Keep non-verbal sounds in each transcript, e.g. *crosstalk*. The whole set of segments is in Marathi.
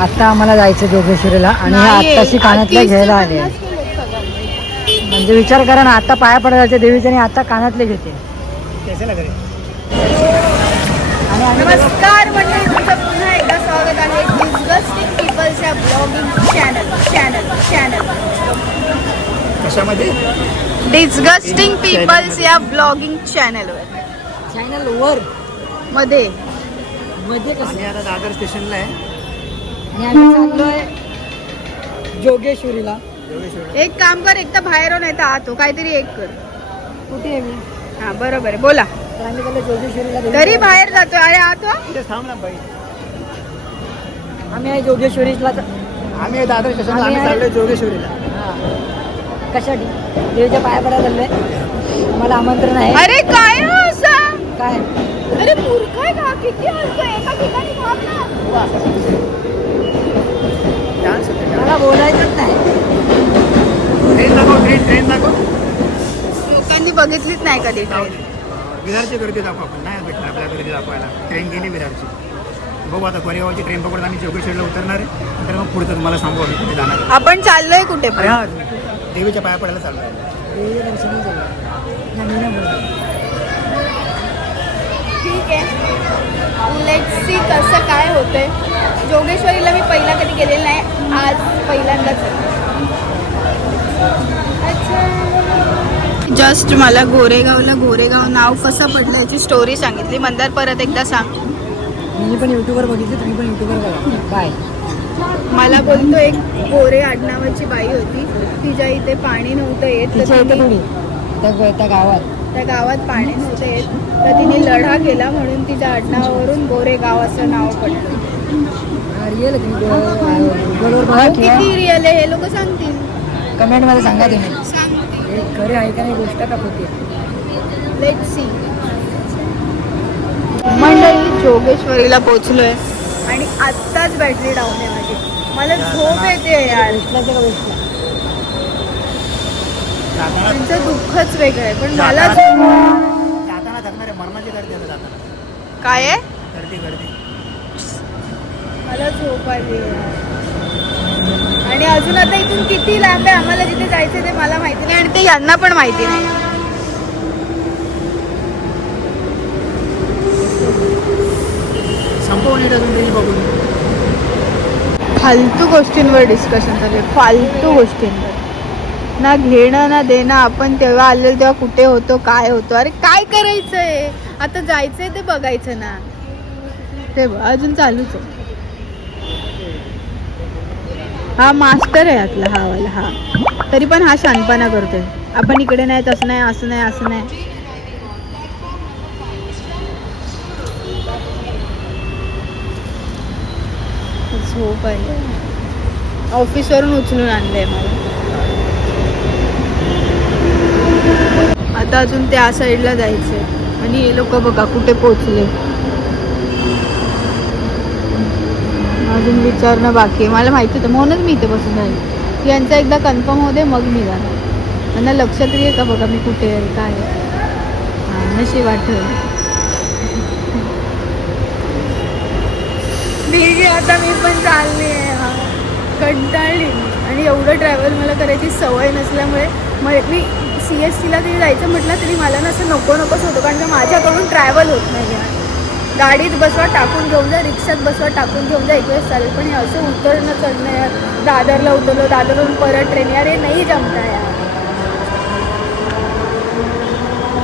आता आम्हाला जायचं जोगेश्वरीला आणि हे. आत्ताशी ते घ्यायला आले. म्हणजे विचार करा ना आता पाया पडायला जायचे देवीचे आणि आता कानातले घेते. नमस्कार मंडळी तुमचं पुन्हा एकदा स्वागत आहे डिस्गस्टिंग पीपल्सच्या ब्लॉगिंग चॅनल चॅनल चॅनल कशामध्ये? डिस्गस्टिंग पीपल्स या ब्लॉगिंग चॅनलवर चॅनल वर? मध्ये. मध्ये कसं? आम्ही आता दादर स्टेशनला आहे. आणि आम्ही चाललोय जोगेश्वरीला. एक काम कर एक तर बाहेर नाही तर आत हो काहीतरी एक कर. कुठे आहे मी? हा बरोबर आहे. बोला. तर आम्ही चाललो जोगेश्वरीला देवीच्या- तरी बाहेर जातोय. अरे आत हो इथे थांब ना बाई. आम्ही आहे जोगेश्वरीला. आम्ही दादर स्टेशनला. आम्ही आम्ही आहे- चाललोय जोगेश्वरीला. कशासाठी? देवीच्या पाया पडायला चाललोय मला आमंत्रण आहे. अरे काय हो असं? काय? अरे मूर्ख आहे का? किती हलतोय एका ठिकाणी थांब ना. डान्स मला बोलायचंच नाही. ट्रेन दाखव ट्रेन ट्रेन दाखव. लोकांनी बघितलीच नाही कधी ट्रेन विरारची गर्दी दाखव आपण नाही भेटणार आपल्याला गर्दी दाखवायला. ट्रेन गेली विरारची. बघू आता कोरेगावची ट्रेन पकडून आम्ही जोगेश्वरीला उतरणार आहे. नंतर मग पुढचं तुम्हाला सांगू आम्ही कुठे जाणार. आपण चाललोय कुठे पण? हा देवीच्या पाया पडायला देवीच्या दर्शनाला चाललोय. ठीक आहे. लेट सी कसं काय होतंय. जोगेश्वरीला मी पहिला कधी गेलेलं नाही. आज पहिल्यांदाच अच्छा जस्ट मला गोरेगावला गोरेगाव नाव कसं पडलं याची स्टोरी सांगितली. मंदार परत एकदा सांग. मी पण युट्यूबवर बघितलं तुम्ही पण युट्यूबवर बघा. बाय मला बोलतो एक गोरे आडनावाची बाई होती. तिच्या इथे पाणी नव्हतं येत त्या गावात. त्या गावात पाणी नव्हतं येत तर तिने लढा केला म्हणून तिच्या आडनावावरून गोरेगाव असं नाव पडलं. रिअल बघा किती रिअल आहे हे लोक सांगतील कमेंटमध्ये सांगा तुम्ही हे खरे आहे का नाही गोष्ट का खोटी लेट सी मंडळी जोगेश्वरीला पोचलोय आणि आत्ताच बॅटरी डाऊन आहे माझी. मला झोप येते यार. त्यांचं दुःखच वेगळं आहे पण मला काय आहे? गर्दी गर्दी. मला झोप आली. आणि अजून आता इथून किती लांब आहे आम्हाला जिथे जायचं ते मला माहिती नाही आणि ते यांना पण माहिती नाही. फालतू गोष्टींवर डिस्कशन आहे. फालतू गोष्टींवर. ना घेणं ना देणं. आपण तेव्हा आलेलो तेव्हा कुठे होतो काय होतो? अरे काय करायचंय? आता जायचंय ते बघायचं ना. ते बघ, अजून चालूच आहे. हा मास्टर आहे आपला हा वाला हा. तरी पण हा शानपणा करतोय. आपण इकडे नाही तसं नाही असं नाही असं नाही. झोप आहे. ऑफिसवरून उचलून आणलंय मला. आता अजून त्या साईडला जायचंय. आणि हे लोक बघा कुठे पोहोचले. अजून विचारणं बाकी आहे. मला माहिती होतं म्हणूनच मी इथे बसून राहील. की यांचा एकदा कन्फर्म होते मग मी जाणार. त्यांना लक्षात तरी आहे का बघा मी कुठे आहे काय आहे. हां नशी वाटत मी आता मी पण चालली आहे कंटाळली आणि एवढं ट्रॅव्हल मला करायची सवय नसल्यामुळे मग मी सी एस टीला तरी जायचं म्हटलं तरी मला ना असं नको नकोच होतं कारण माझ्याकडून ट्रॅव्हल होत नाही आहे गाडीत बसवा टाकून घेऊन जा रिक्षात बसवा टाकून घेऊन जा. एक वेळेस चालेल पण हे असं उतरणं चढणं यार दादरला उतरलो दादरवरून परत ट्रेन यार हे नाही जमता यार.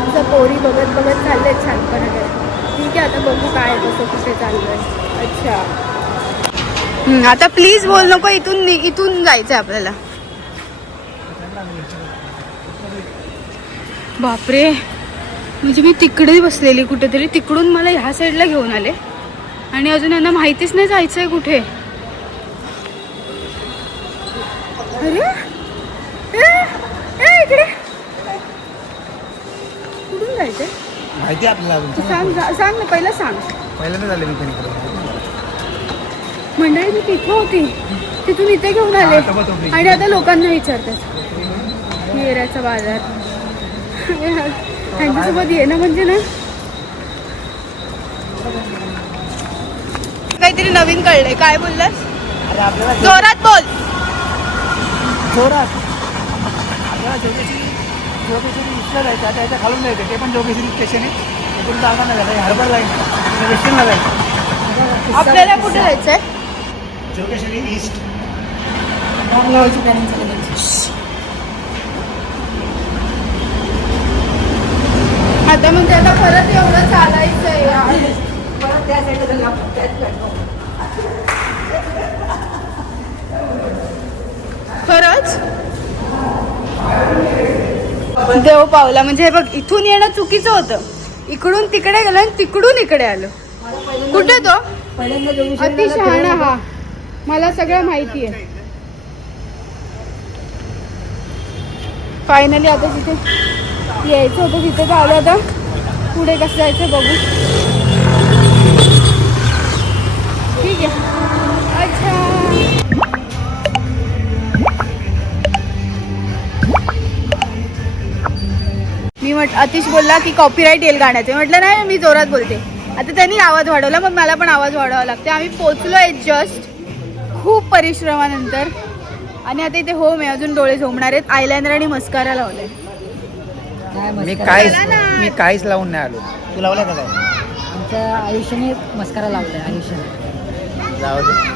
असं पोरी बघत बघत चाललंय छानपणा करत ठीक आहे आता बघू काय कसं कुठे चाललंय. अच्छा. आता प्लीज बोल नको इथून इथून जायचं आपल्याला. बापरे. म्हणजे मी तिकडे बसलेली कुठेतरी. तिकडून मला ह्या साईडला घेऊन आले. आणि अजून यांना माहितीच नाही जायचं आहे कुठे. अरे! इकडे! कुठून जायचंय? माहिती आपल्याला सांग सांग ना पहिला सांग. पहिल्यांदा झाले मी मंडळी मी तिथं होती. तिथून इथे घेऊन आले. आणि आता लोकांना विचारतात हिऱ्याचा बाजार. त्यांच्यासोबत येणं म्हणजे ना? काहीतरी नवीन कळलंय. काय बोललास? जोरात बोल. जोरात? आपल्याला जोगेश्वरी जोगेश्वरी इथलं जायचं आता याच्या खालून जायचं ते पण जोगेश्वरी स्टेशन आहे तिकडून जागा नाही झालं. हर्बल लाईन आहे वेस्टर्नला जायचं आपल्याला कुठे जायचंय? जोगेश्वरी ईस्ट प्लॅनिंग चालू आहे. आता म्हणजे आता परत एवढं. परत त्या साईडला त्याच platform. खरंच? देव पावला म्हणजे हे बघ इथून येणं चुकीचं होतं. इकडून तिकडे गेलं आणि तिकडून इकडे आलो. कुठे तो? अति शहाणा हा. मला सगळं माहिती आहे. फायनली आता तिथे यायचं होतं तिथे तर आलं आता. पुढे कसं जायचं बघू. ठीक आहे. अच्छा. मी म्हट अतिश बोलला की कॉपीराईट येईल गाण्याचे. म्हटलं नाही मी जोरात बोलते. आता त्यांनी आवाज वाढवला मग मला पण आवाज वाढवावा लागते. आम्ही पोचलो आहे जस्ट खूप परिश्रमानंतर. आणि आता इथे होम आहे अजून डोळे झोमणार आहेत. आयलँडर आणि मस्कारा लावलाय. काय मी ना. मी काहीच लावून नाही आलो. तू लावला का काय आमच्या आयुष्याने मस्करा लावलाय आयुष्याने. जाऊ दे.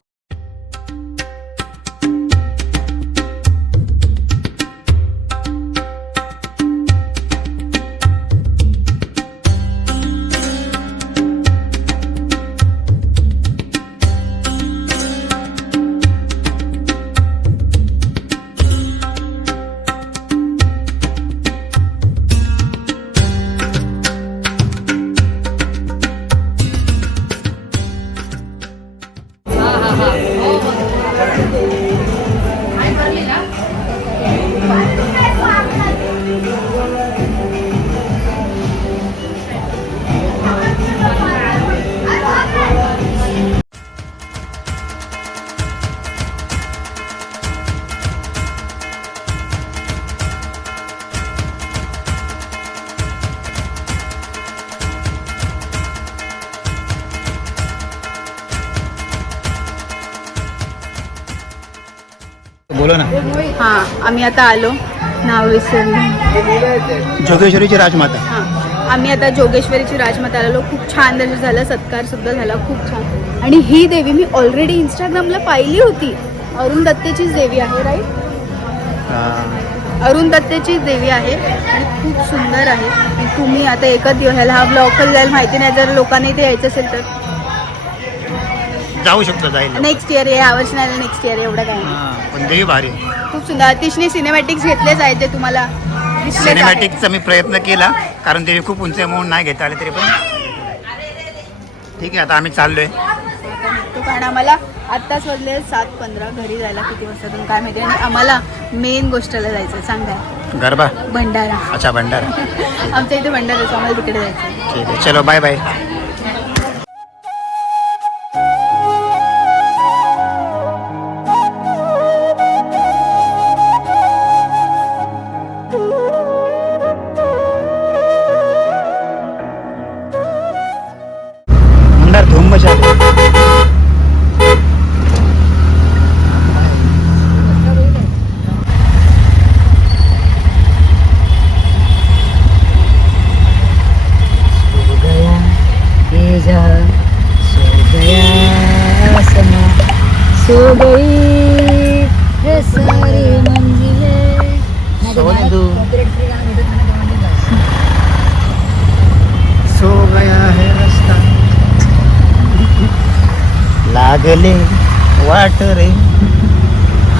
बोलो ना. हा आम्ही आता आलो. नाव विसरलं. जोगेश्वरीची राजमाता. हा. आम्ही आता जोगेश्वरीची राजमाता आलो खूप छान दर्शन झालं सत्कार सुद्धा झाला. खूप छान. आणि ही देवी मी ऑलरेडी इंस्टाग्रामला पाहिली होती. अरुण दत्तेचीच देवी आहे राईट अरुण दत्तेचीच देवी आहे. आणि खूप सुंदर आहे. तुम्ही आता एकच दिवस ह्याला हा ब्लॉग कधी जाईल माहिती नाही. जर लोकांनी इथे यायचं असेल तर जाऊ शकतो जाईल नेक्स्ट इयर या वर्षी नाही नेक्स्ट इयर एवढं काय नाही. पण देवी भारी खूप सुंदर. अतिशय सिनेमॅटिक्स घेतलेच आहेत जे तुम्हाला दिसलेच आहेत. सिनेमॅटिकचा मी प्रयत्न केला कारण देवी खूप उंच आहे म्हणून नाही घेता आले तरी पण. ठीक आहे आता आम्ही चाललोय. तो कारण आम्हाला आत्ताच वाजले सात पंधरा घरी जायला किती वाजता काय माहिती आणि आम्हाला मेन गोष्टला जायचं सांगा गरबा? भंडारा. अच्छा भंडारा. *laughs* आमच्या इथे भंडारा आहे, आम्हाला तिकडे जायचं ठीक आहे चलो बाय बाय गायचं. सो गया है रस्ता. लागले वाट रे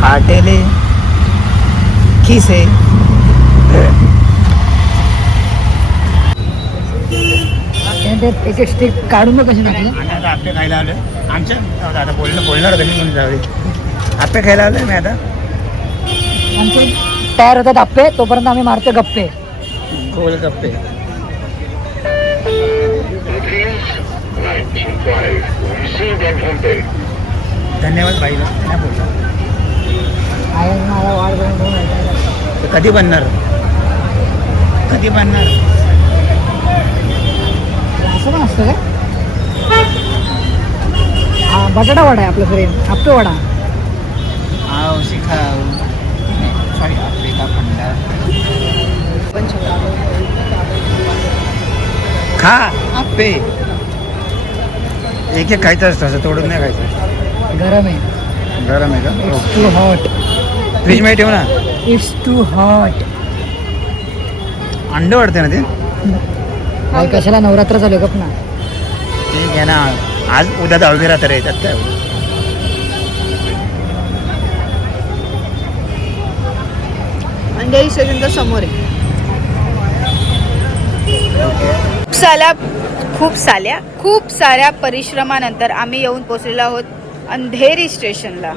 फाटले खिसे त्यानंतर एक एक स्टिक काढून मग कशी टाकली? आता आपले खायला आलं आमच्या आता बोलणं बोलणार होतं मी म्हणून जाऊ दे. आपे खायला आलोय मी आता. आमचे? तयार होतात आप्पे तोपर्यंत आम्ही मारतो गप्पे. गोल गप्पे. धन्यवाद. ते कधी बनणार? कधी बनणार? असं पण असतं काय हा बटाटा वडा आहे आपलं फ्रेम आप्पे वडा. शिखाओ सॉरी आफ्रिका खा. आपे. एक एक खायचं असतं असं तोडून नाही खायचं. गरम आहे. गरम आहे का? टू हॉट फ्रीजमध्ये ठेव ना. इट्स टू हॉट अंड वाढते ना ते. कशाला नवरात्र चालू गप ना. ठीक आहे ना. आज उद्या दहावी रात्र येतात काय अंधेरी स्टेशनच्या समोर आहे. खूप साल्या खूप साल्या खूप साऱ्या परिश्रमानंतर आम्ही येऊन पोचलेलो आहोत अंधेरी स्टेशनला.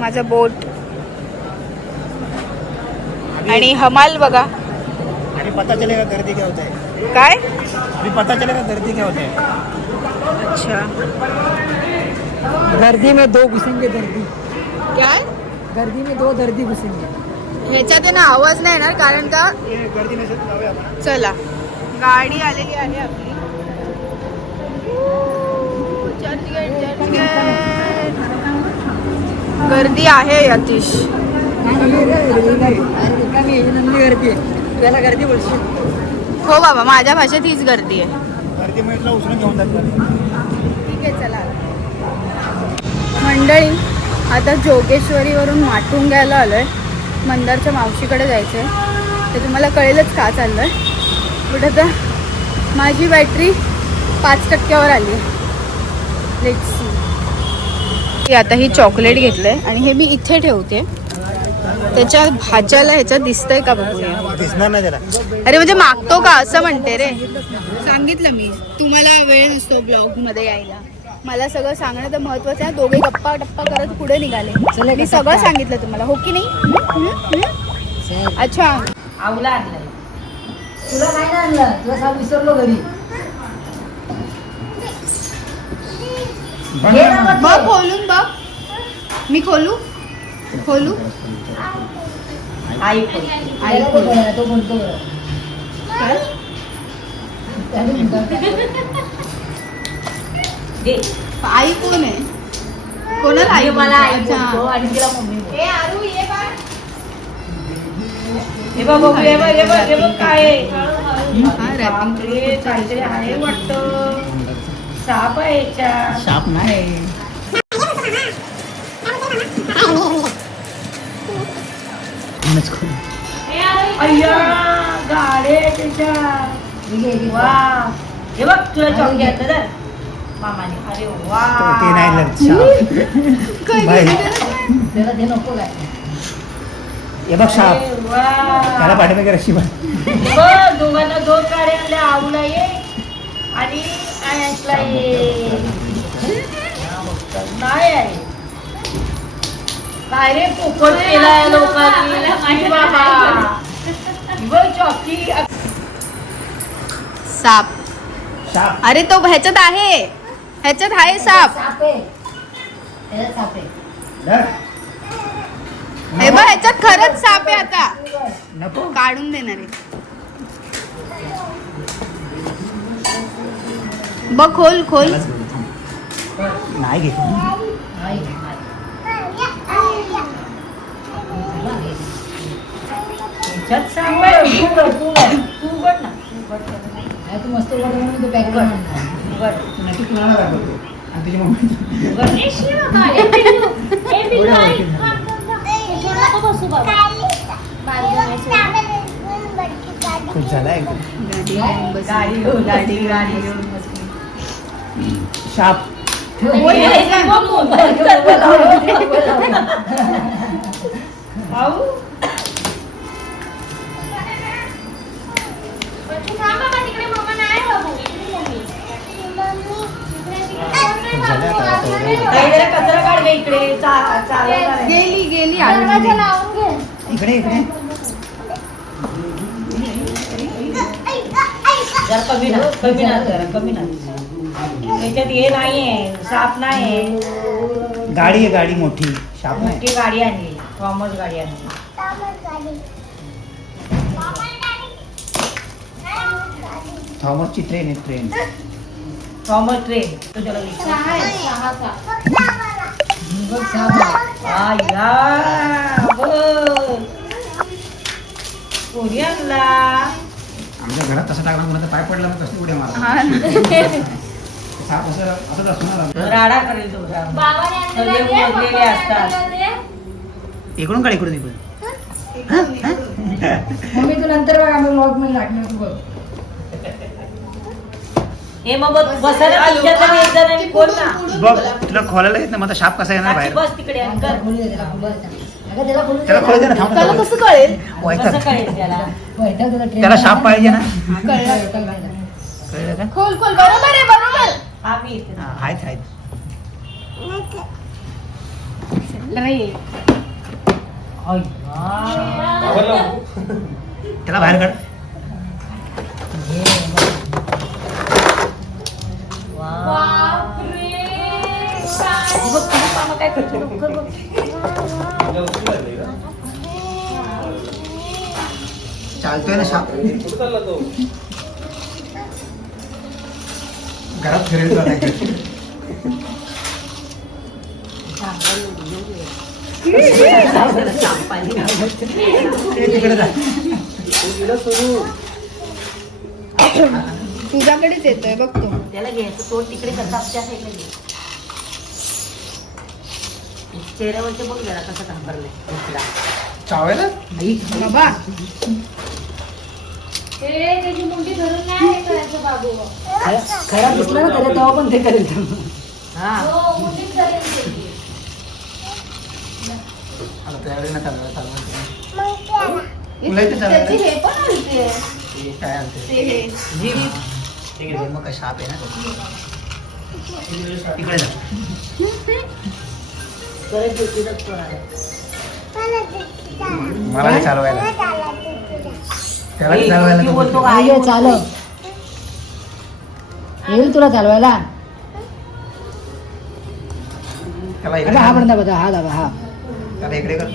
माझं बोट. आणि हमाल बघा. आणि पता चलेगा गर्दी क्या होता? है काय? अभी पता चलेगा गर्दी क्या होता? है अच्छा. गर्दी में दो घुसेंगे दर्दी। काय? गर्दी में दो दर्दी घुसेंगे। ह्याच्यात आहे ना आवाज नाही येणार कारण का? गर्दी चला. गाडी आलेली आहे आपली. चर्चगेट, चर्चगेट. गर्दी आहे अतिश. गर्दी आहे त्याला गर्दी बोलशील हो बाबा माझ्या भाषेत हीच गर्दी आहे. गर्दी ठीक आहे चला. मंडळी आता जोगेश्वरीवरून माटून घ्यायला आलोय. मंदारच्या मावशीकडे जायचंय. ते तुम्हाला कळेलच का चाललंय? बट आता माझी बॅटरी पाच टक्क्यावर आली आहे. लेट्स आता ही चॉकलेट घेतलंय आणि हे मी इथे ठेवते. त्याच्या भाज्याला ह्याच्यात दिसतंय का बघूया? दिसणार नाही त्याला. अरे म्हणजे मागतो का असं म्हणते रे. सांगितलं मी. तुम्हाला वेळ नसतो ब्लॉगमध्ये यायला. मला सगळं सांगणं तर महत्वाचं आहे. दोघे गप्पा टप्पा करत पुढे निघाले. मी सगळं? सांगितलं तुम्हाला. हो की नाही? अच्छा. आवला आणलाय. तुला काय नाही आणलं? तुला सांग विसरलो घरी. बघ. खोलून बघ. मी खोलू? खोलू? आई खोल. आई खोल. तो बोलतो. आई कोण आहे कोणाला आई मला आई बोलतो? आणि तिला मम्मी बोलतो. ए, आरू, ये बाळ. हे बघ बघ हे बघ हे बघ हे बघ काय आहे? हा, wrapping बापरे, काहीतरी आहे वाटतं साप आहे याच्यात. शाप नाही अय्या गाडी त्याच्यात. वा हे बघ तुला चॉकलेट घेतलं तर मामाने अरे वा ते नाही? त्याला ते नको काय हे बघ रशी दोघांना दोन आणल्या आऊला ये आणि आयशला ये नाही आहे काय रे पोपट केलाय लोकांनी बाबा ही चॉकी साप शाप अरे तो ह्याच्यात आहे ह्याच्यात आहे साप. हे बघ ह्याच्यात खरंच साप आहे आता नको काढून देणार आहे बघ खोल खोल. नाही घेत. तू तू. तू उघड तू. उघड. नाही, ती कुणाला दाखवतो. आणि तुझी मम्मी उघड. खुश झाला एकदम गाडी घेऊन गाडी गाडी घेऊन बसली. शाप. भाऊ जरा कचरा काढ गं इकडे. चा- चालवणार आहे. गेली गेली आली इकडे इकडे. जरा कमी ना कमी ना जरा कमी ना. याच्यात हे नाहीये साप नाहीये. गाडी आहे गाडी मोठी. शाप नाही. मोठी गाडी आणली थॉमस गाडी आणली. थॉमसची ट्रेन आहे ट्रेन थॉमस ट्रेन तो त्याला विचार. बघ साप आहे. आया बघ कोणी आणला आमच्या घरात तसं टाकला म्हणून पाय पडला मग कसली उड्या मारला ना. साप असं असंच असतो ना राडा करेल तो सगळे असतात. इकडून काढ इकडून इकडून? मम्मी तू नंतर बघ आम्ही ब्लॉगमध्ये लागणार तू बघ. हे मग बस- बसायला तुमच्यातलं एक जण आणि कोण ना बघ तुला खोलायला येत ना मग आता साप कसा येणार आजी बाहेर? बस तिकडे त्याला खोलू दे. ना, थांब. कसं कळेल? वैताग. कसं कळेल त्याला? साप पाहिजे ना. कळलं का? खोल खोल बरोबर आहे बरोबर. हा मी इथे. हा, आहेत आहेत. त्याला बाहेर काढ. काय करतो लवकर बघ. चालतोय ना साप घरात फिरेल तो आता. ते तिकडे जा तुझ्याकडेच येतोय बघतो त्याला घ्यायचं तो तिकडे करता त्या साईडला घे चेहऱ्यावरचे बघ जरा कसं घाबरलंय दुसरा. चावायला बाबा. खरं- खरं दिसलं ना त्याच्या तेव्हा पण ते करेल. हा. आता त्यावेळी तुला इथे त्याची हे पण आलते काय आणते? ते इकडे मग काय साप आहे ना? इकडे जा. मला चालवायला. त्याला चालव. येईल तुला चालवायला? हा. पण दाबा हा दाबा हा. त्याला इकडे कर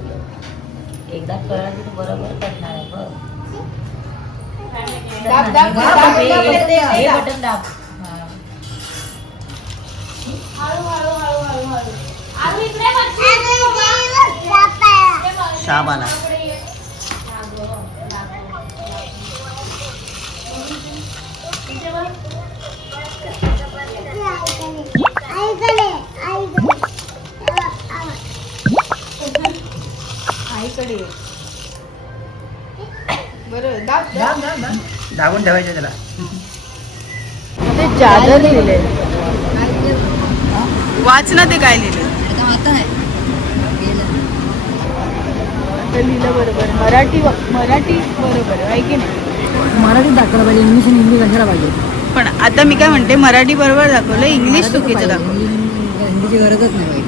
एकदा कळलं की तू बरोबर करणार आहे बघ दाब दाब दाब, दाब, हे- दाब, हे- दाब, हे दाब. बटन दाब हा. साप आला आईकडे. बरं दाब दाब. दाबून ठेवायचं त्याला. ते जादा लिहिले वाच ना ते काय लिहिले आता नाही ते लिहिलं बरोबर. मराठी वा- मराठी बरोबर आहे की नाही? मराठीत दाखवलं पाहिजे इंग्लिश आणि हिंदी कशाला पाहिजे? पण आता मी काय म्हणते मराठी बरोबर दाखवलं इंग्लिश चुकीचं. दाखवलं. हिंदी- हिंदीची गरजच नाही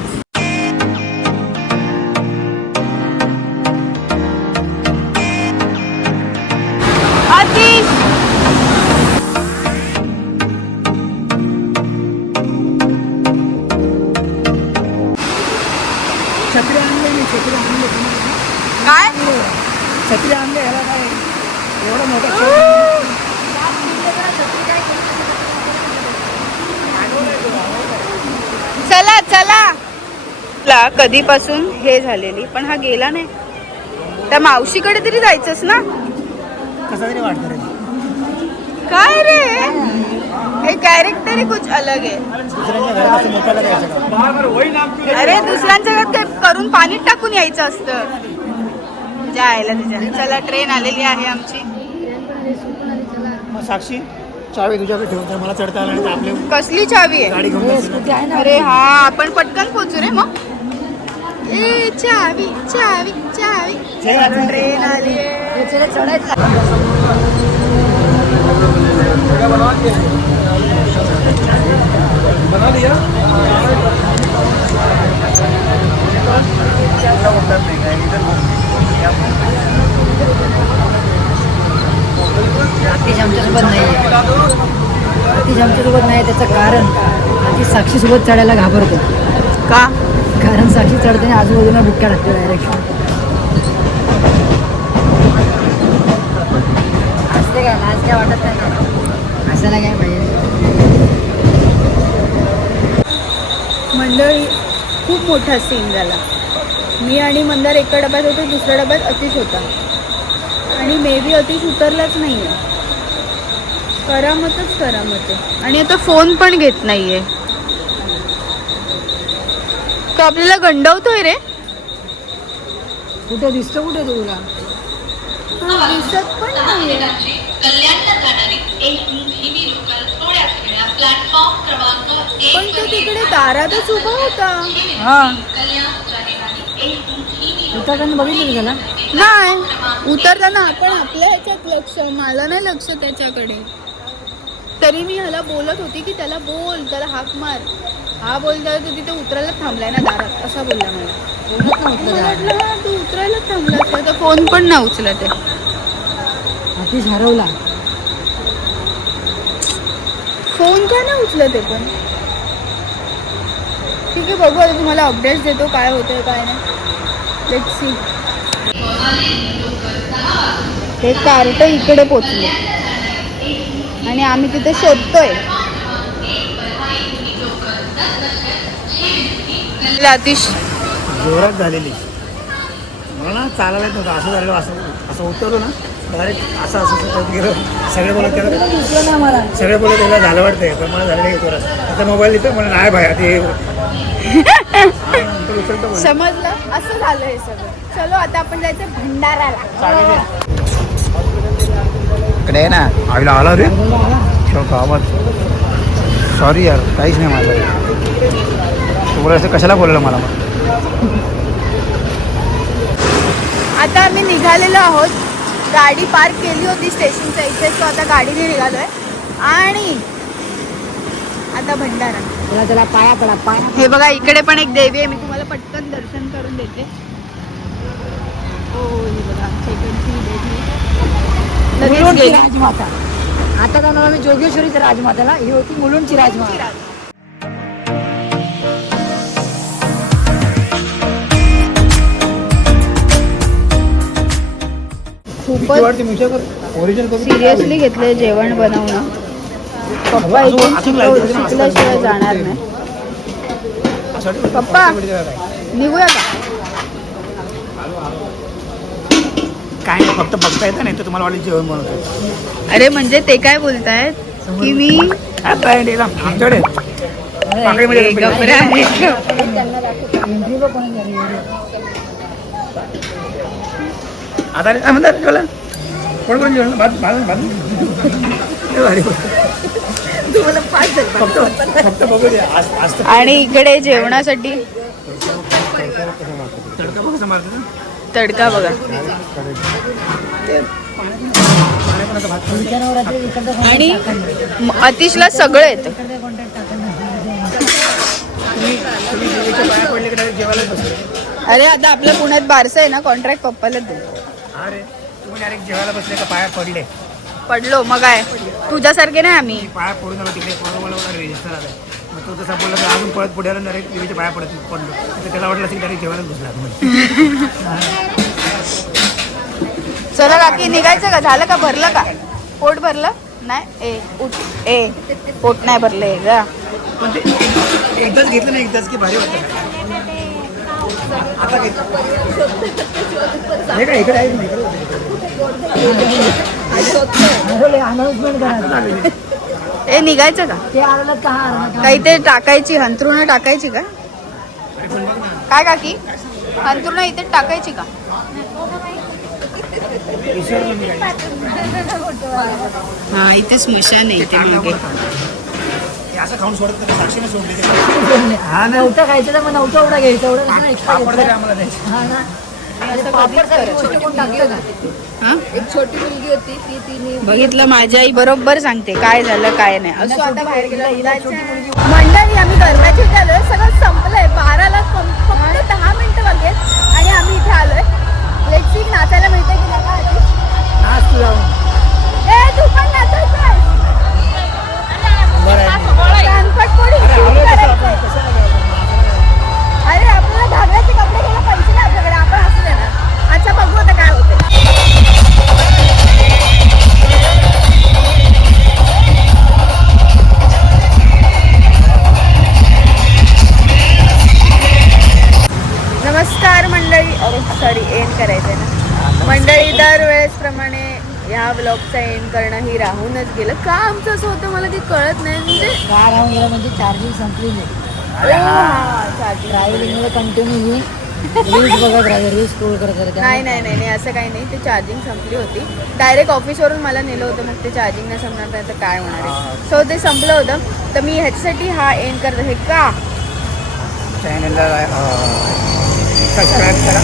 छत्री आणले मी छत्री आणले. काय? छत्री आणले ह्याला काय एवढं मोठं चला चला. ला कधीपासून हे झालेली पण हा गेला नाही. त्या मावशीकडे तरी जायचंस ना? काय रे? हे कॅरेक्टर ही कुछ अलग आहे? अरे दुसऱ्यांच्या घरात ते करून पाणीत टाकून यायचं असतं? जायला तुझ्या. चला ट्रेन आलेली आहे आमची. साक्षी चावी तुझ्याकडे ठेवून तर मला चढता आलं नाही तर आपले कसली चावी आहे? गाडी घेऊन ना अरे हा आपण पटकन पोचू रे मग. ए चावी चावी चावी. चला. ट्रेन आली चढायचं आमच्यासोबत नाही अतिश आमच्यासोबत नाही त्याचं कारण अतिश साक्षीसोबत चढायला घाबरतो. का? कारण साक्षी चढताना आजूबाजूला बुक्का टाकतो डायरेक्ट असते काय आज काय वाटत नाही असायला काय पाहिजे? मंडळी खूप मोठा सीन झाला. मी आणि मंदार एका डब्यात होतो दुसऱ्या डब्यात अतिश होता. आणि मे बी अतिश उतरलाच नाही आहे करामतच करामत आहे. आणि आता फोन पण घेत नाहीये. तो आपल्याला गंडवतोय रे. कुठे दिसतो कुठे तुला? हा, दिसत पण नाहीये. कल्याणला जाणारी एक हिंदी लोकल थोड्याच वेळा प्लॅटफॉर्म क्रमांक एक पण तो तिकडे दारातच उभा होता. हा. कल्याण एक उतरताना बघितलं त्याला? नाही. उतरताना आपण आपल्या ह्याच्यात लक्ष मला नाही लक्ष त्याच्याकडे. तरी मी ह्याला बोलत होती की त्याला बोल त्याला हाक मार. हा बोलता तो तिथे उतरायला थांबलाय ना दारात असा बोलला मला. हा तू उतरायला थांबला. तर फोन पण नाही उचलत आहे. अतिश हरवला फोन का नाही उचलत आहे पण? ठीक आहे बघू आता तुम्हाला अपडेट्स देतो काय होतंय काय नाही. लेट सी हे कार्ट इकडे पोचले. आणि आम्ही तिथे शोधतोय. अतिश. जोरात झालेली. मला ना चालायला येत नव्हतं. असं झालं असं असं उतरलो ना डायरेक्ट असं असं करत गेलो. सगळे बोलत त्याला सगळे बोलत त्याला झालं वाटतंय. पण मला झालं नाही जोरात. आता मोबाईल देतो मला नाही भाई बोल. *laughs* समजलं? असं झालं हे सगळं. चलो आता आपण जायचं भंडाराला इकडे आहे ना. आईला आला रे. गावात सॉरी यार काहीच नाही माझं तू बोलायचं? कशाला बोललं मला? आता आम्ही निघालेलो आहोत. गाडी पार्क केली होती स्टेशनच्या इथे तो आता गाडीने निघालोय. आणि आता भंडारा. त्याला त्याला पाया पडा पाया हे बघा इकडे पण एक देवी आहे. मी तुम्हाला पटकन दर्शन करून देते. हो ही बघा देवी आता जाणार आम्ही जोगेश्वरीच्या राजमाताला ही होती मुलुंडची राजमाता. सिरियसली घेतलंय जेवण बनवणं. पप्पा इथून शिकल्याशिवाय जाणार नाही. पप्पा निघूया का? काय नाही फक्त बघता येतं नाही तर तुम्हाला वाटेल जेवण बनवतो. अरे म्हणजे ते काय बोलतायत? की मी आता आमच्याकडे ए, गप्प रे. एंट्री बघ कोणी झाली एवढी. आता काय म्हणतात बोला. कोण कोण जेवण? भात भात भात? लय भारी. फक्त फक्त बघू दे आज आज तर आणि इकडे जेवणासाठी? तडका बघ कसं मारतो. तडका आणि अतिशला सगळं येतं अरे आता आपल्या पुण्यात बारसं आहे ना कॉन्ट्रॅक्ट पप्पालाच दे हा रे तुम्ही डायरेक्ट जेवायला बसले का पाया पडले पडलो मग काय तुझ्यासारखे नाही आम्ही पाया पडून आलो तिकडे कोरोनाला रजिस्टर आलं मग तो तसा बोलला तर अजून पळत पुढे आलो डायरेक्ट देवीच्या पाया पडत पडलो तर त्याला वाटलं असेल डायरेक्ट बसला आतमध्ये. चला काकी निघायचं का झालं का भरलं का पोट भरलं नाही ए उठ ए पोट नाही भरले जा पण ते एक- एकदाच घेतलं ना एकदाच की भारी वाटतं आता घेत हे काय इकडे आहे इकडे. ए निघायचं का? ते आलेलं का आला का? काही ते टाकायची हंतरुणं टाकायची का? काय काकी? हंतरुणं इथे टाकायची का. हा इथे स्मशान आहे इथे मागे. हे असं खाऊन सोडत नाही, साक्षीने सोडले ते. हा ना. नव्हतं खायचं तर मग नव्हतं एवढं घ्यायचं एवढं बघितलं माझी आई बरोबर सांगते काय झालं काय नाही. असं आता बाहेर गेलं मंडळी आम्ही गरबाची आलोय सगळं संपलंय. बाराला फक्त दहा मिनिटं बघेल आणि आम्ही इथे आलोय. लेट्सिक नाचायला मिळतंय की नाही का नमस्कार मंडळी. अरे सॉरी एंड करायचंय ना. मंडळी दरवेळेसप्रमाणे या ब्लॉगचा एंड करणं ही राहूनच गेलं. का आमचं असं होतं मला ते कळत नाही म्हणजे? का राहून म्हणजे चार्जिंग संपली नाही. ट्रॅव्हलिंगला कंटिन्यू होईल रील्स बघत राहते रील्स स्क्रोल करत राहते नाही नाही नाही नाही असं काही नाही. ते चार्जिंग संपली होती. डायरेक्ट ऑफिसवरून मला नेलं होतं मग ते चार्जिंग नाही संपणार नाही तर काय होणार आहे? सो ते संपलं होतं. तर मी ह्याच्यासाठी हा एंड करत आहे. का? चॅनलला सबस्क्राईब करा.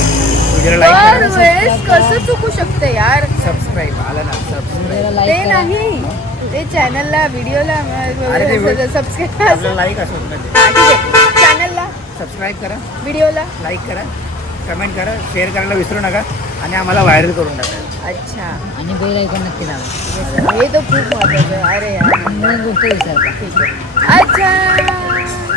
व्हिडिओला लाईक दर करा. वेळेस कसं चुकू शकते यार? सबस्क्राईब आलं ना सबस्क्राईब व्हिडिओला ते नाही. ते चॅनलला व्हिडिओला सबस्क्राईब लाईक असं ठीक आहे. सबस्क्राईब करा व्हिडिओला? लाईक करा कमेंट करा शेअर करायला विसरू नका आणि आम्हाला व्हायरल करून टाका. अच्छा. आणि बेल ऐकून नक्की लावा. हे तर खूप महत्वाचं आहे. अरे यार. गोष्ट विचारता ठीक आहे अच्छा.